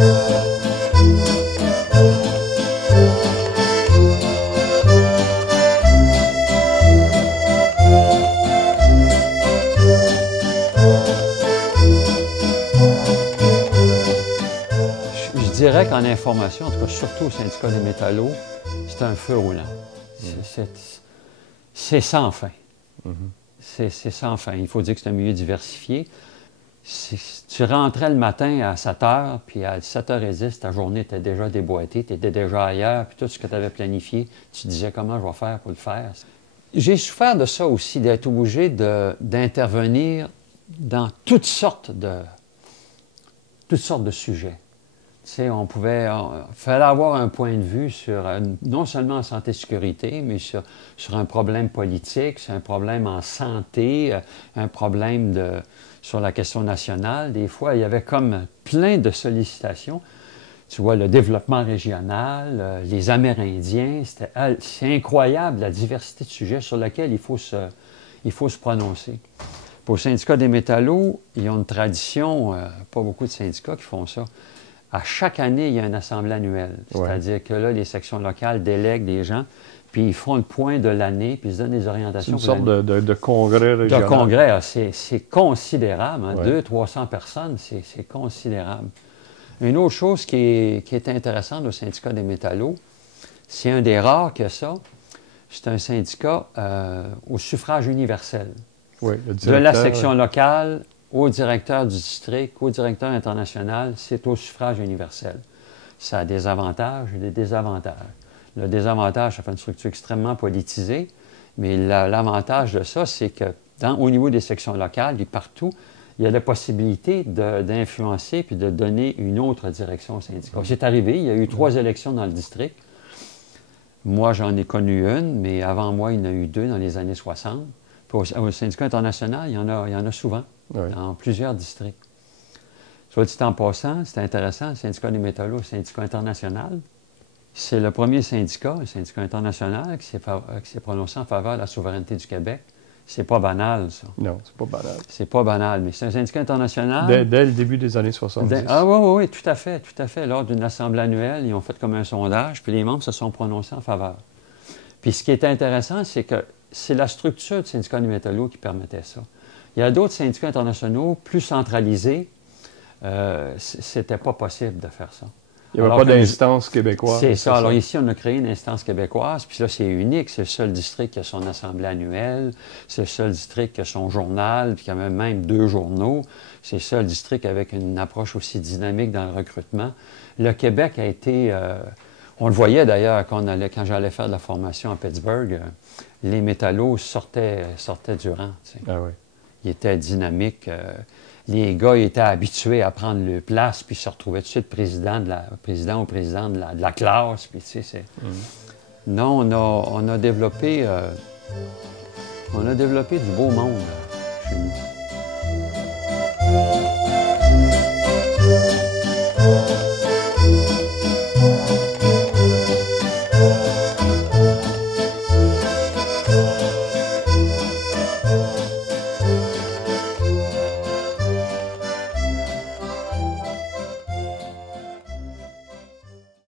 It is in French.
Je dirais qu'en information, en tout cas surtout au syndicat des métallos, c'est un feu roulant. C'est sans fin. C'est sans fin. Il faut dire que c'est un milieu diversifié. Tu rentrais le matin à 7 h, puis à 7h10, ta journée était déjà déboîtée, tu étais déjà ailleurs, puis tout ce que tu avais planifié, tu te disais comment je vais faire pour le faire. J'ai souffert de ça aussi, d'être obligé d'intervenir dans toutes sortes de sujets. Tu sais, fallait avoir un point de vue sur, non seulement en santé-sécurité, mais sur un problème politique, sur un problème en santé, un problème sur la question nationale. Des fois, il y avait comme plein de sollicitations. Tu vois, le développement régional, les Amérindiens, c'est incroyable la diversité de sujets sur lesquels il faut se prononcer. Pour le syndicat des métallos, ils ont une tradition, pas beaucoup de syndicats qui font ça. À chaque année, il y a une assemblée annuelle. C'est-à-dire que là, les sections locales délèguent des gens, puis ils font le point de l'année, puis ils se donnent des orientations. C'est une sorte de congrès régional. De congrès, c'est considérable. Hein? 200-300 personnes, c'est considérable. Une autre chose qui est intéressante au syndicat des métallos, c'est un des rares que ça, c'est un syndicat au suffrage universel. Oui, de la section locale au directeur du district, au directeur international, c'est au suffrage universel. Ça a des avantages et des désavantages. Le désavantage, ça fait une structure extrêmement politisée, mais l'avantage de ça, c'est que au niveau des sections locales et partout, il y a la possibilité d'influencer puis de donner une autre direction au syndicat. C'est arrivé, il y a eu 3 élections dans le district. Moi, j'en ai connu une, mais avant moi, il y en a eu 2 dans les années 60. Puis au syndicat international, il y en a souvent, dans plusieurs districts. Soit dit en passant, c'est intéressant, le syndicat des métallos, le syndicat international, c'est le premier syndicat, le syndicat international, qui s'est prononcé en faveur de la souveraineté du Québec. C'est pas banal, ça. Non, c'est pas banal. C'est pas banal, mais c'est un syndicat international. Dès le début des années 70. Oui, tout à fait, tout à fait. Lors d'une assemblée annuelle, ils ont fait comme un sondage, puis les membres se sont prononcés en faveur. Puis ce qui est intéressant, c'est que c'est la structure du syndicat des métallos qui permettait ça. Il y a d'autres syndicats internationaux plus centralisés. C'était pas possible de faire ça. Il n'y avait pas d'instance québécoise. C'est ça. Alors ici, on a créé une instance québécoise, puis là, c'est unique. C'est le seul district qui a son assemblée annuelle. C'est le seul district qui a son journal, puis qui a même 2 journaux. C'est le seul district avec une approche aussi dynamique dans le recrutement. Le Québec a été... on le voyait d'ailleurs quand j'allais faire de la formation à Pittsburgh. Les métallos sortaient du rang. Tu sais. Ah oui. Ils étaient dynamiques. Les gars étaient habitués à prendre leur place, puis se retrouvaient tout de suite président ou présidente de la classe. Puis, tu sais, Non, on a développé du beau monde chez nous.